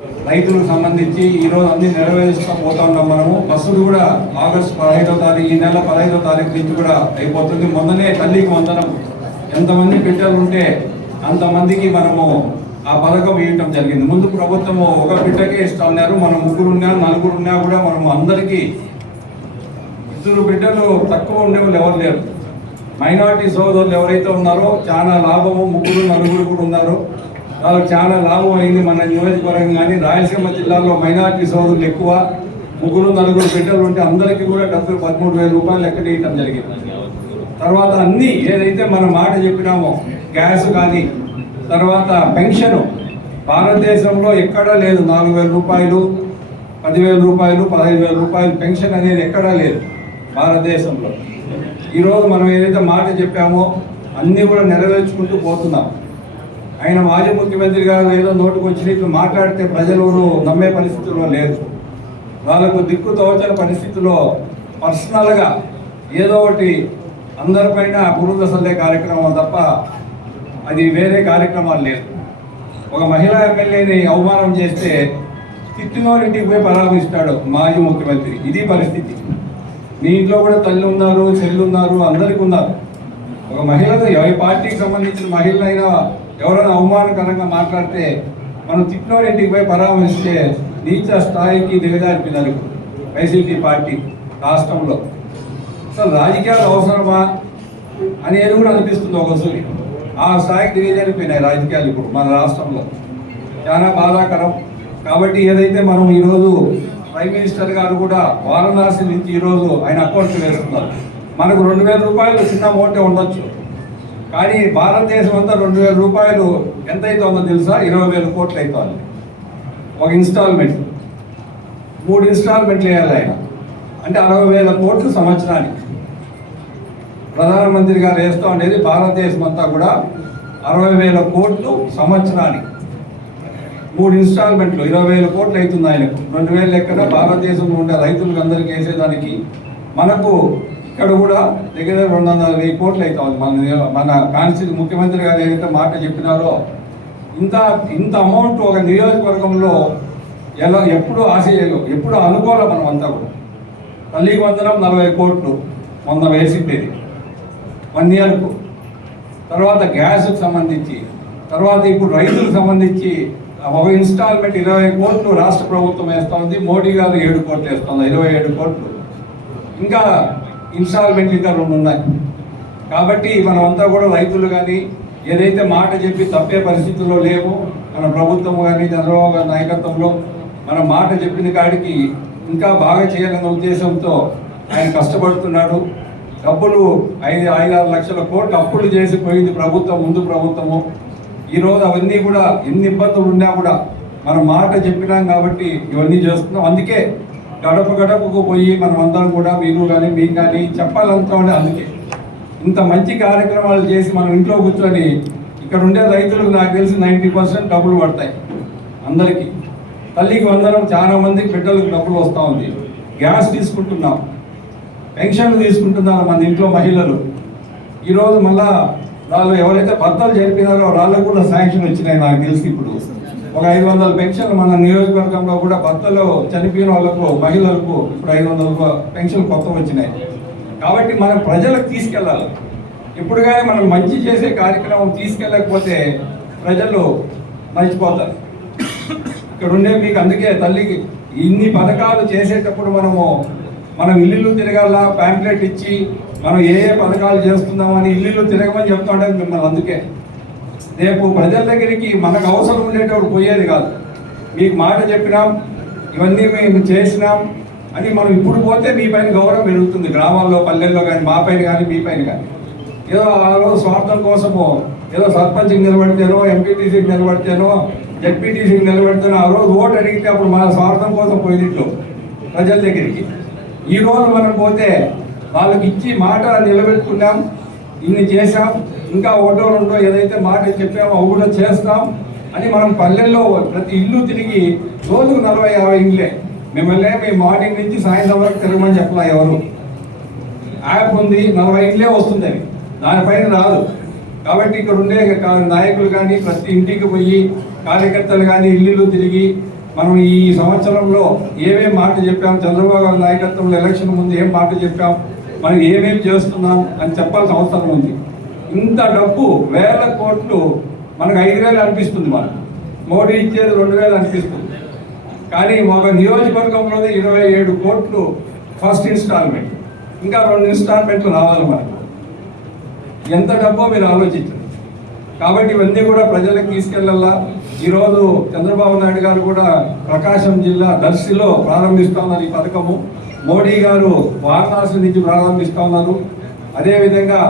రైతులకు సంబంధించి ఈరోజు అన్ని నెరవేరుస్తూ పోతా ఉన్నాం. మనము బస్సులు కూడా ఆగస్టు 15వ తారీఖు, ఈ నెల 15వ తారీఖు నుంచి కూడా అయిపోతుంది. మొన్ననే తల్లికి వందనం, ఎంతమంది బిడ్డలు ఉంటే అంతమందికి మనము ఆ పథకం ఇవ్వటం జరిగింది. ముందు ప్రభుత్వము ఒక బిడ్డకే ఇస్తున్నారు. మనం ముగ్గురున్నా నలుగురున్నా కూడా మనము అందరికీ 2 బిడ్డలు తక్కువ ఉండేవాళ్ళు ఎవరు లేరు. మైనార్టీ సోదరులు ఎవరైతే ఉన్నారో చాలా లాభము, 3 నలుగురు కూడా ఉన్నారు. వాళ్ళకి చాలా లాభం అయింది. మన నియోజకవర్గం కానీ రాయలసీమ జిల్లాలో మైనార్టీ సోదరులు ఎక్కువ, 3 నలుగురు బిడ్డలు ఉంటే అందరికీ కూడా డబ్బులు 13,000 రూపాయలు లెక్క వేయటం జరిగింది. తర్వాత అన్నీ ఏదైతే మనం మాట చెప్పినామో గ్యాస్ కానీ, తర్వాత పెన్షన్ భారతదేశంలో ఎక్కడా లేదు. 4,000 రూపాయలు, 10,000 రూపాయలు, 15,000 రూపాయలు పెన్షన్ అనేది ఎక్కడా లేదు భారతదేశంలో. ఈరోజు మనం ఏదైతే మాట చెప్పామో అన్నీ కూడా నెరవేర్చుకుంటూ పోతున్నాం. ఆయన మాజీ ముఖ్యమంత్రి గారు ఏదో నోటుకు వచ్చినట్టు మాట్లాడితే ప్రజలు నమ్మే పరిస్థితుల్లో లేదు. వాళ్ళకు దిక్కు తోచని పరిస్థితుల్లో పర్సనల్గా ఏదో ఒకటి అందరిపైన బురద చల్లే కార్యక్రమం తప్ప అది వేరే కార్యక్రమాలు లేదు. ఒక మహిళా ఎమ్మెల్యేని అవమానం చేస్తే తిట్టినోరింటికి పోయి పరామర్శిస్తాడు మాజీ ముఖ్యమంత్రి. ఇది పరిస్థితి. మీ ఇంట్లో కూడా తల్లి ఉన్నారు, చెల్లి ఉన్నారు, అందరికీ ఉన్నారు. ఒక మహిళను ఏ పార్టీకి సంబంధించిన మహిళనైనా ఎవరైనా అవమానకరంగా మాట్లాడితే మనం తిట్టినోరింటికి పోయి పరామర్శిస్తే నీచ స్థాయికి దిగజారిపోయినారు వైసీపీ పార్టీ రాష్ట్రంలో. అసలు రాజకీయాలు అవసరమా అనేది కూడా అనిపిస్తుంది ఒకసారి. ఆ స్థాయికి దిగజారిపోయినాయి రాజకీయాలు ఇప్పుడు మన రాష్ట్రంలో. చాలా బాధాకరం. కాబట్టి ఏదైతే మనం ఈరోజు ప్రైమ్ మినిస్టర్ గారు కూడా వారణాసి నుంచి ఈరోజు ఆయన అకౌంట్ వేస్తున్నారు. మనకు 2,000 రూపాయలు చిన్న అమౌంటే ఉండొచ్చు, కానీ భారతదేశం అంతా 2,000 రూపాయలు ఎంత అవుతుందో తెలుసా? 20,000 కోట్లు అవుతుంది ఒక ఇన్స్టాల్మెంట్. 3 ఇన్స్టాల్మెంట్లు వేయాలి ఆయన, అంటే 60,000 కోట్లు సంవత్సరానికి. ప్రధానమంత్రి గారు వేస్తూ ఉండేది భారతదేశం అంతా కూడా 60,000 కోట్లు సంవత్సరానికి. 3 ఇన్స్టాల్మెంట్లు 20,000 కోట్లు అవుతుంది ఆయనకు. 2,000 లెక్కన భారతదేశంలో ఉండే రైతులకు అందరికీ వేసేదానికి. మనకు ఇక్కడ కూడా దగ్గర 200,000 కోట్లు అవుతుంది. మన కాన్స్టిట్యూషన్ ముఖ్యమంత్రి గారు ఏదైతే మాట చెప్పినారో ఇంత అమౌంట్ ఒక నియోజకవర్గంలో ఎప్పుడు ఆశయం, ఎప్పుడు అనుకోవాలి. మనం అంతా కూడా తల్లికి వందనం 40 కోట్లు మొన్న వేసింది 1 ఇయర్కు. తర్వాత గ్యాస్కు సంబంధించి, తర్వాత ఇప్పుడు రైతులకు సంబంధించి ఒక ఇన్స్టాల్మెంట్ 20 కోట్లు రాష్ట్ర ప్రభుత్వం వేస్తూ ఉంది. మోడీ గారు 7 కోట్లు వేస్తుంది, 27 కోట్లు. ఇంకా ఇన్స్టాల్మెంట్లు ఇంకా 2 ఉన్నాయి. కాబట్టి మనమంతా కూడా రైతులు కానీ ఏదైతే మాట చెప్పి తప్పే పరిస్థితుల్లో లేవు. మన ప్రభుత్వం కానీ చంద్రబాబు గారి నాయకత్వంలో మన మాట చెప్పిన కాడికి ఇంకా బాగా చేయాలన్న ఉద్దేశంతో ఆయన కష్టపడుతున్నాడు. డబ్బులు 5-6 లక్షల కోట్లు అప్పులు చేసి పోయింది ప్రభుత్వం, ముందు ప్రభుత్వము. ఈరోజు అవన్నీ కూడా ఎన్ని ఇబ్బందులు ఉన్నా కూడా మనం మాట చెప్పినాం కాబట్టి ఇవన్నీ చేస్తున్నాం. అందుకే గడప గడపకు పోయి మనం అందరం కూడా మీరు కానీ మీకు కానీ చెప్పాలంతా ఉండే. అందుకే ఇంత మంచి కార్యక్రమాలు చేసి మనం ఇంట్లో కూర్చొని ఇక్కడ ఉండే రైతులకు నాకు తెలిసి 90% డబ్బులు పడతాయి అందరికీ. తల్లికి వందనం చాలా మందికి బిడ్డలకు డబ్బులు వస్తూ ఉంది. గ్యాస్ తీసుకుంటున్నాం, పెన్షన్లు తీసుకుంటున్నారు మన ఇంట్లో మహిళలు. ఈరోజు మళ్ళా వాళ్ళు ఎవరైతే భర్తలు జరిపినారో వాళ్ళకు కూడా శాంక్షన్ వచ్చినాయి నాకు తెలిసి. ఇప్పుడు ఒక 500 పెన్షన్లు మన నియోజకవర్గంలో కూడా భర్తలు చనిపోయిన వాళ్ళకు మహిళలకు ఇప్పుడు 500 పెన్షన్లు కొత్త వచ్చినాయి. కాబట్టి మనం ప్రజలకు తీసుకెళ్ళాలి. ఇప్పుడు కానీ మనం మంచి చేసే కార్యక్రమం తీసుకెళ్ళకపోతే ప్రజలు మర్చిపోతారు. ఇక్కడ ఉండే మీకు అందుకే తల్లికి ఇన్ని పథకాలు చేసేటప్పుడు మనం ఇల్లు తిరగాల, ప్యాంప్లెట్ ఇచ్చి మనం ఏ పథకాలు చేస్తున్నామని ఇల్లు తిరగమని చెప్తుంటే మిమ్మల్ని. అందుకే రేపు ప్రజల దగ్గరికి మనకు అవసరం ఉండేటప్పుడు పోయేది కాదు. మీకు మాట చెప్పినాం, ఇవన్నీ మేము చేసినాం అని మనం ఇప్పుడు పోతే మీ పైన గౌరవం పెరుగుతుంది. గ్రామాల్లో, పల్లెల్లో కానీ మా పైన కానీ మీ పైన కానీ. ఏదో ఆ రోజు స్వార్థం కోసము ఏదో సర్పంచ్కి నిలబడితేనో, ఎంపీటీసీకి నిలబడితేనో, జెడ్పీటీసీకి నిలబడితేనో ఆ రోజు ఓటు అడిగితే అప్పుడు మన స్వార్థం కోసం పోయినట్లు ప్రజల దగ్గరికి. ఈరోజు మనం పోతే వాళ్ళకి ఇచ్చి మాట నిలబెట్టుకున్నాం, ఇన్ని చేసాం, ఇంకా ఒకటో రెండో ఏదైతే మాట చెప్పామో అవి కూడా చేస్తాం అని మనం పల్లెల్లో ప్రతి ఇల్లు తిరిగి రోజుకు 40-50 ఇండ్లే. మిమ్మల్ని మేము మార్నింగ్ నుంచి సాయంత్రం వరకు తిరగమని చెప్పలా. ఎవరు యాప్ ఉంది, 40 ఇండ్లే వస్తుంది, అవి దానిపైన రాదు. కాబట్టి ఇక్కడ ఉండే నాయకులు కానీ ప్రతి ఇంటికి పోయి కార్యకర్తలు కానీ ఇల్లు తిరిగి మనం ఈ సంవత్సరంలో ఏమేం మాట చెప్పాం, చంద్రబాబు గారి నాయకత్వంలో ఎలక్షన్ ముందు ఏం మాట చెప్పాం, మనం ఏమేమి చేస్తున్నాం అని చెప్పాల్సిన అవసరం ఉంది. ఇంత డబ్బు 1000 కోట్లు మనకు 5,000 అనిపిస్తుంది, మనకు మోడీ ఇచ్చేది 2,000 అనిపిస్తుంది. కానీ ఒక నియోజకవర్గంలోనే 27 కోట్లు ఫస్ట్ ఇన్స్టాల్మెంట్, ఇంకా 2 ఇన్స్టాల్మెంట్లు రావాలి మనకు. ఎంత డబ్బో మీరు ఆలోచించండి. కాబట్టి ఇవన్నీ కూడా ప్రజలకు తీసుకెళ్ళాలా. ఈరోజు చంద్రబాబు నాయుడు గారు కూడా ప్రకాశం జిల్లా దర్శిలో ప్రారంభిస్తూ ఉన్నారు ఈ పథకము. మోడీ గారు వారణాసి నుంచి ప్రారంభిస్తూ ఉన్నారు. అదేవిధంగా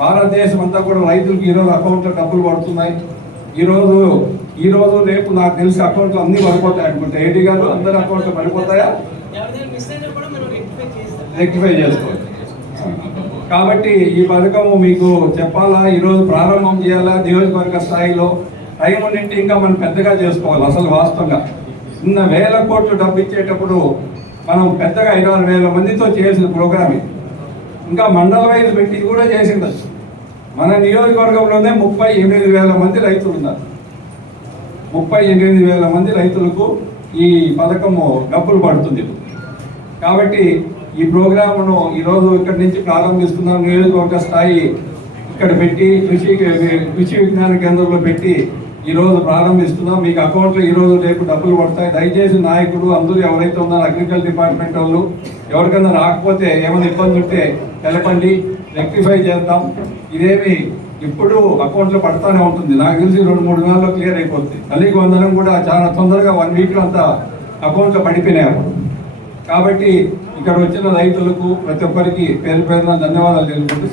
భారతదేశం అంతా కూడా రైతులకు ఈరోజు అకౌంట్లో డబ్బులు పడుతున్నాయి. ఈరోజు రేపు నాకు తెలిసి అకౌంట్లు అన్నీ పడిపోతాయి అనుకుంటా. ఏడీ గారు అందరి అకౌంట్లు పడిపోతాయా? రెక్టిఫై చేసుకోవాలి. కాబట్టి ఈ పథకము మీకు చెప్పాలా, ఈరోజు ప్రారంభం చేయాలా నియోజకవర్గ స్థాయిలో. టైం ఉండింటి ఇంకా మనం పెద్దగా చేసుకోవాలి. అసలు వాస్తవంగా 1000 కోట్లు డబ్బు ఇచ్చేటప్పుడు మనం పెద్దగా 26,000 మందితో చేసిన ప్రోగ్రామ్ ఇది. ఇంకా మండల వైజ్ పెట్టి కూడా చేసిండొచ్చు. మన నియోజకవర్గంలోనే 38,000 మంది రైతులు ఉన్నారు. 38,000 మంది రైతులకు ఈ పథకము డబ్బులు పడుతుంది. కాబట్టి ఈ ప్రోగ్రామును ఈరోజు ఇక్కడి నుంచి ప్రారంభిస్తున్నాం. నియోజకవర్గ స్థాయి ఇక్కడ పెట్టి కృషి విజ్ఞాన కేంద్రంలో పెట్టి ఈరోజు ప్రారంభిస్తున్నాం. మీకు అకౌంట్లో ఈరోజు రేపు డబ్బులు పడతాయి. దయచేసి నాయకులు అందరూ ఎవరైతే ఉన్నారో అగ్రికల్చర్ డిపార్ట్మెంట్ వాళ్ళు ఎవరికైనా రాకపోతే ఏమైనా ఇబ్బంది ఉంటే తెలపండి, రెక్టిఫై చేద్దాం. ఇదేమి ఇప్పుడు అకౌంట్లో పడతానే ఉంటుంది. నాకు తెలిసి 2-3 నెలల్లో క్లియర్ అయిపోతుంది. తల్లికి వందనం కూడా చాలా తొందరగా 1 వీక్లో అంతా అకౌంట్లో పడిపోయినాయి. కాబట్టి ఇక్కడ వచ్చిన రైతులకు ప్రతి ఒక్కరికి పేరు పేరున ధన్యవాదాలు తెలుపుకుంటూ